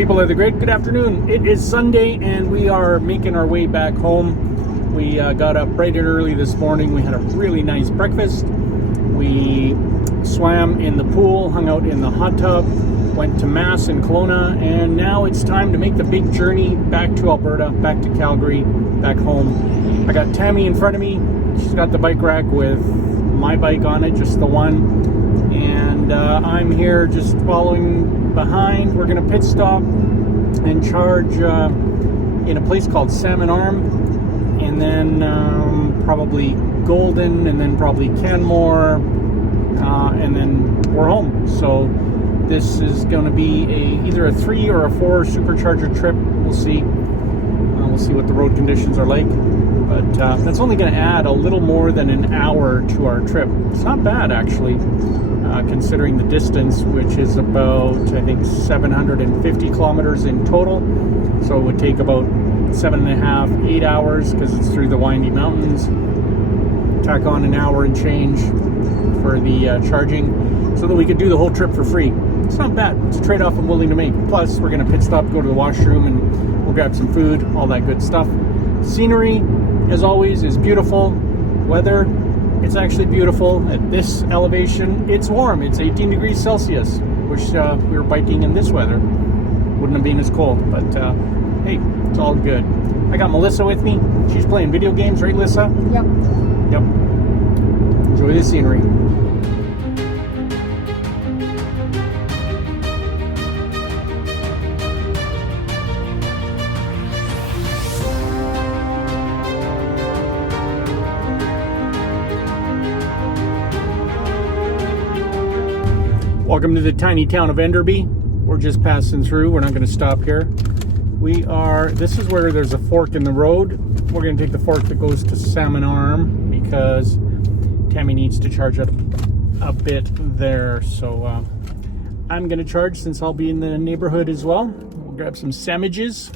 people of the grid, good afternoon. It is Sunday and we are making our way back home. We got up bright and early this morning. We had a really nice breakfast. We swam in the pool, hung out in the hot tub, went to Mass in Kelowna, and now it's time to make the big journey back to Alberta, back to Calgary, back home. I got Tammy in front of me. She's got the bike rack with my bike on it, just the one. And I'm here just following behind. We're going to pit stop and charge in a place called Salmon Arm, and then probably Golden, and then probably Canmore, and then we're home. So this is going to be either a 3 or a 4 supercharger trip. We'll see. We'll see what the road conditions are like. But that's only going to add a little more than an hour to our trip. It's not bad, actually, considering the distance, which is about, I think, 750 kilometers in total. So it would take about 7.5, 8 hours because it's through the windy mountains. Tack on an hour and change for the charging so that we could do the whole trip for free. It's not bad. It's a trade-off I'm willing to make. Plus, we're going to pit stop, go to the washroom, and we'll grab some food, all that good stuff. Scenery, as always, is beautiful. Weather, it's actually beautiful. At this elevation, it's warm. It's 18 degrees Celsius. Wish we were biking in this weather. Wouldn't have been as cold, but hey, it's all good. I got Melissa with me. She's playing video games, right, Lissa? Yep. Yep. Enjoy the scenery. Welcome to the tiny town of Enderby. We're just passing through. We're not going to stop here. This is where there's a fork in the road. We're going to take the fork that goes to Salmon Arm because Tammy needs to charge it a bit there. So I'm going to charge since I'll be in the neighborhood as well. We'll grab some sandwiches.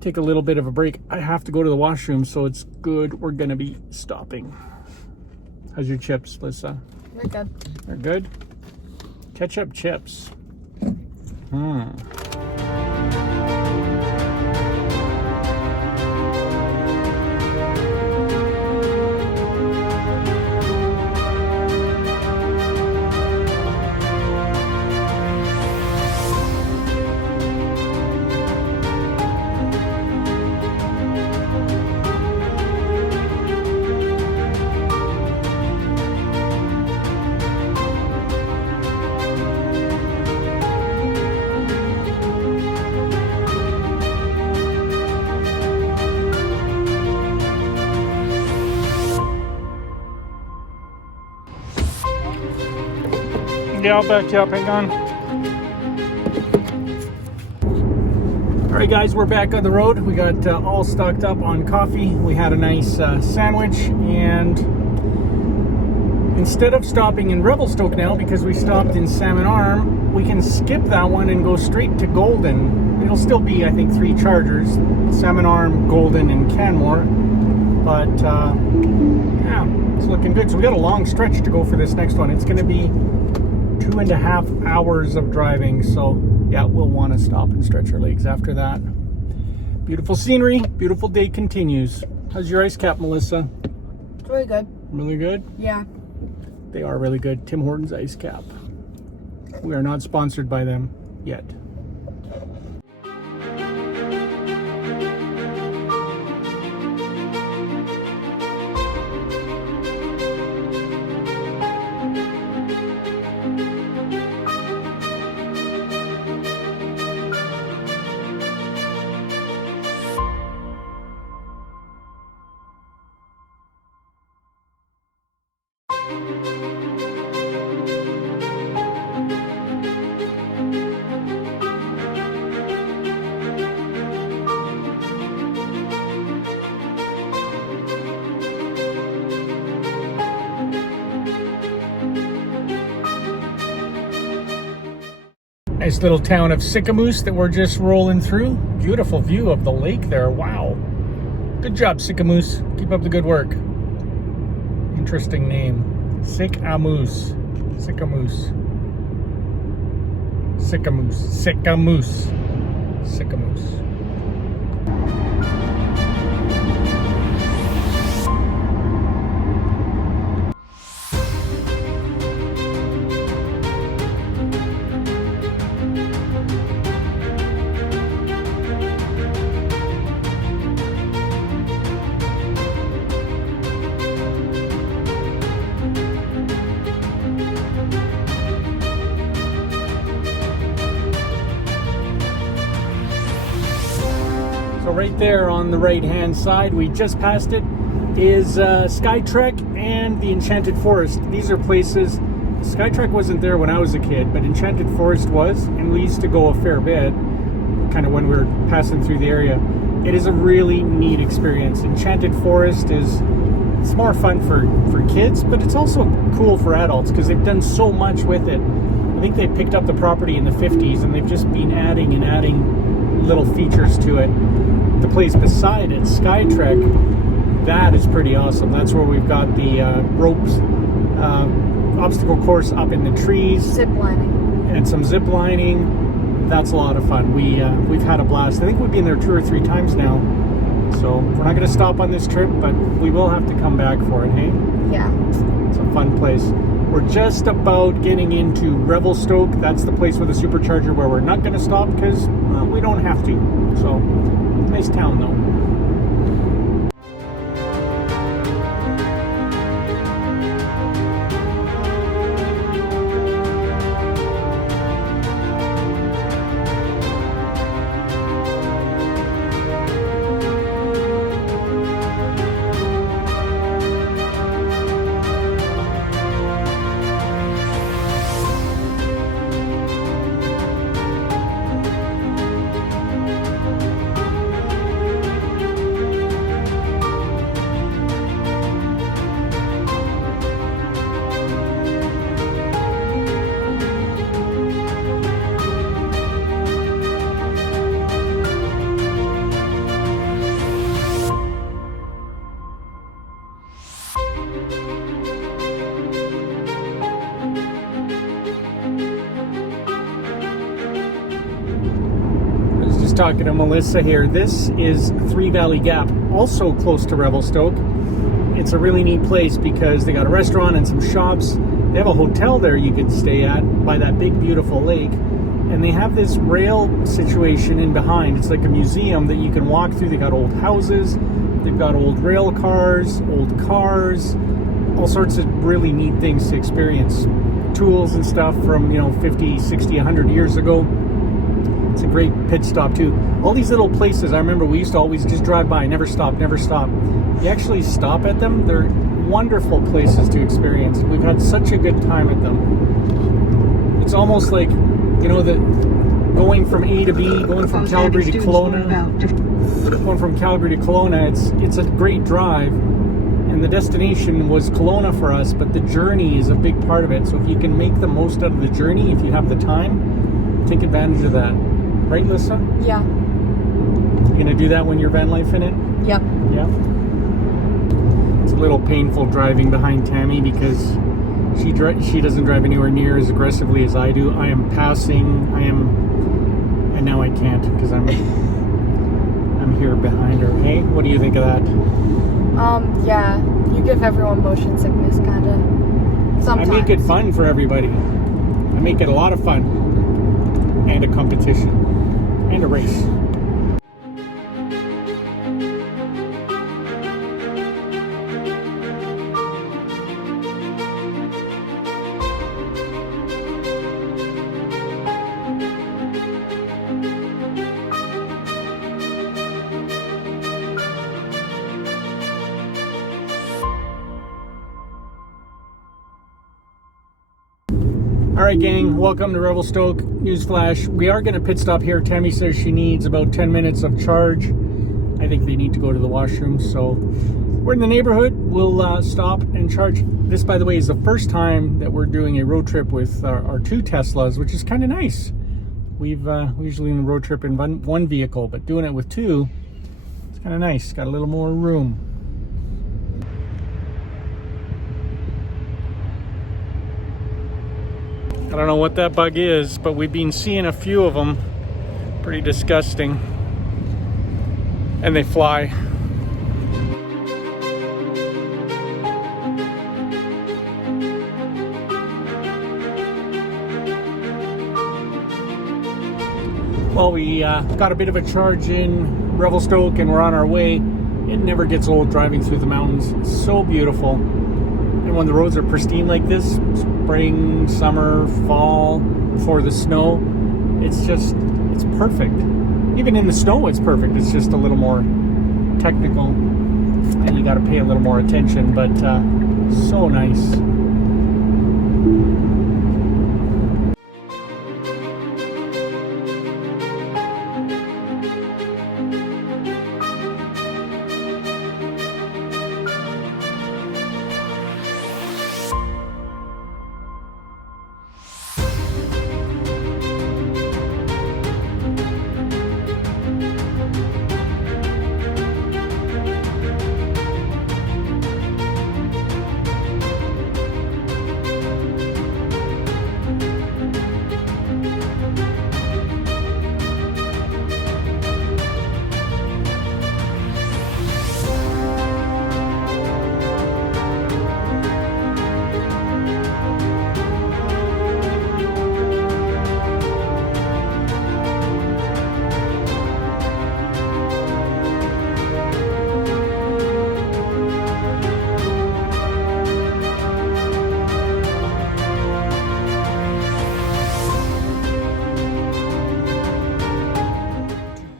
Take a little bit of a break. I have to go to the washroom, so it's good. We're going to be stopping. How's your chips, Lissa? They're good. They're good? Ketchup chips. Yeah, I'll back you up, hang on. Alright guys, we're back on the road. We got all stocked up on coffee. We had a nice sandwich, and instead of stopping in Revelstoke now, because we stopped in Salmon Arm, we can skip that one and go straight to Golden. It'll still be, I think, 3 chargers. Salmon Arm, Golden, and Canmore. But yeah, it's looking good. So we got a long stretch to go for this next one. It's going to be 2.5 hours of driving, so yeah, we'll want to stop and stretch our legs after that. Beautiful scenery, beautiful day continues. How's your ice cap, Melissa? It's really good. Really good? Yeah. They are really good. Tim Hortons ice cap. We are not sponsored by them yet. Nice little town of Sicamous that we're just rolling through. Beautiful view of the lake there. Wow. Good job, Sicamous. Keep up the good work. Interesting name. Sicamous. Sicamous. Sycamoose. So right there on the right hand side, we just passed it, is Skytrek and the Enchanted Forest. These are places, Skytrek wasn't there when I was a kid, but Enchanted Forest was, and we used to go a fair bit, kind of when we were passing through the area. It is a really neat experience. Enchanted Forest it's more fun for kids, but it's also cool for adults because they've done so much with it. I think they picked up the property in the 50s and they've just been adding and adding little features to it. The place beside it, Skytrek, that is pretty awesome. That's where we've got the ropes, obstacle course up in the trees. Zip lining. And some zip lining. That's a lot of fun. We've had a blast. I think we've been there 2 or 3 times now. So we're not going to stop on this trip, but we will have to come back for it, hey? Yeah. It's a fun place. We're just about getting into Revelstoke. That's the place with the supercharger where we're not going to stop because, well, we don't have to. So, nice town though. Talking to Melissa here. This is Three Valley Gap, also close to Revelstoke. It's a really neat place because they got a restaurant and some shops. They have a hotel there you could stay at by that big beautiful lake, and they have this rail situation in behind. It's like a museum that you can walk through. They got old houses, they've got old rail cars, old cars, all sorts of really neat things to experience. Tools and stuff from 50, 60, 100 years ago. It's a great pit stop too. All these little places, I remember we used to always just drive by, never stop. You actually stop at them. They're wonderful places to experience. We've had such a good time at them. It's almost like, the going from A to B, going from Calgary to Kelowna. Going from Calgary to Kelowna, it's a great drive. And the destination was Kelowna for us, but the journey is a big part of it. So if you can make the most out of the journey, if you have the time, take advantage of that. Right, Lissa? Yeah. You gonna do that when you're van life in it? Yep. Yeah. It's a little painful driving behind Tammy because she doesn't drive anywhere near as aggressively as I do. I am passing. And now I can't because I'm here behind her. Hey, what do you think of that? Yeah. You give everyone motion sickness, kind of. Sometimes. I make it fun for everybody. I make it a lot of fun. And a competition. And a race. Alright gang, welcome to Revelstoke. Newsflash, we are going to pit stop here. Tammy says she needs about 10 minutes of charge. I think they need to go to the washroom, so we're in the neighborhood. We'll stop and charge. This, by the way, is the first time that we're doing a road trip with our 2 Teslas, which is kind of nice. We've usually in a road trip in one vehicle, but doing it with 2, it's kind of nice. Got a little more room. I don't know what that bug is, but we've been seeing a few of them. Pretty disgusting. And they fly. Well, we got a bit of a charge in Revelstoke and we're on our way. It never gets old driving through the mountains. It's so beautiful. And when the roads are pristine like this, spring, summer, fall, before the snow, it's perfect. Even in the snow, it's perfect. It's just a little more technical and you got to pay a little more attention, but so nice.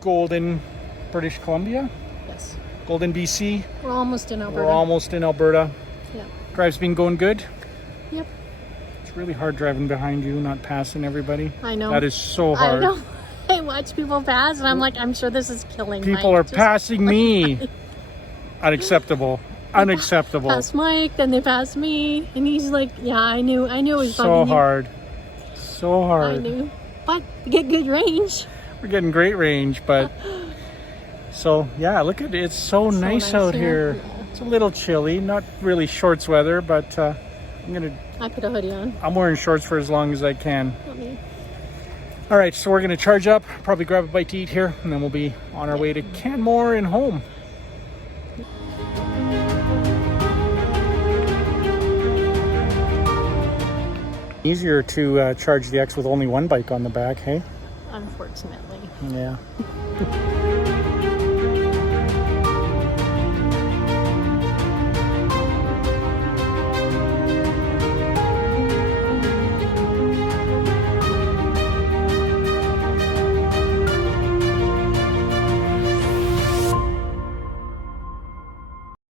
Golden, British Columbia. Yes. Golden, BC. We're almost in Alberta. We're almost in Alberta. Yep. Drive's been going good. Yep. It's really hard driving behind you, not passing everybody. I know. That is so hard. I know. I watch people pass and I'm like, I'm sure this is killing People Mike. are passing me. Unacceptable. Unacceptable. Pass Mike, then they pass me, and he's like, yeah, I knew it was So bugging you. hard. So hard. I knew. But you get good range. We're getting great range, but so yeah, look at it. It's so nice out here. It's a little chilly, not really shorts weather, but I put a hoodie on. I'm wearing shorts for as long as I can. Not me. All right, so we're gonna charge up, probably grab a bite to eat here, and then we'll be on our way to Canmore and home. Easier to charge the X with only one bike on the back, hey? Unfortunately. Yeah.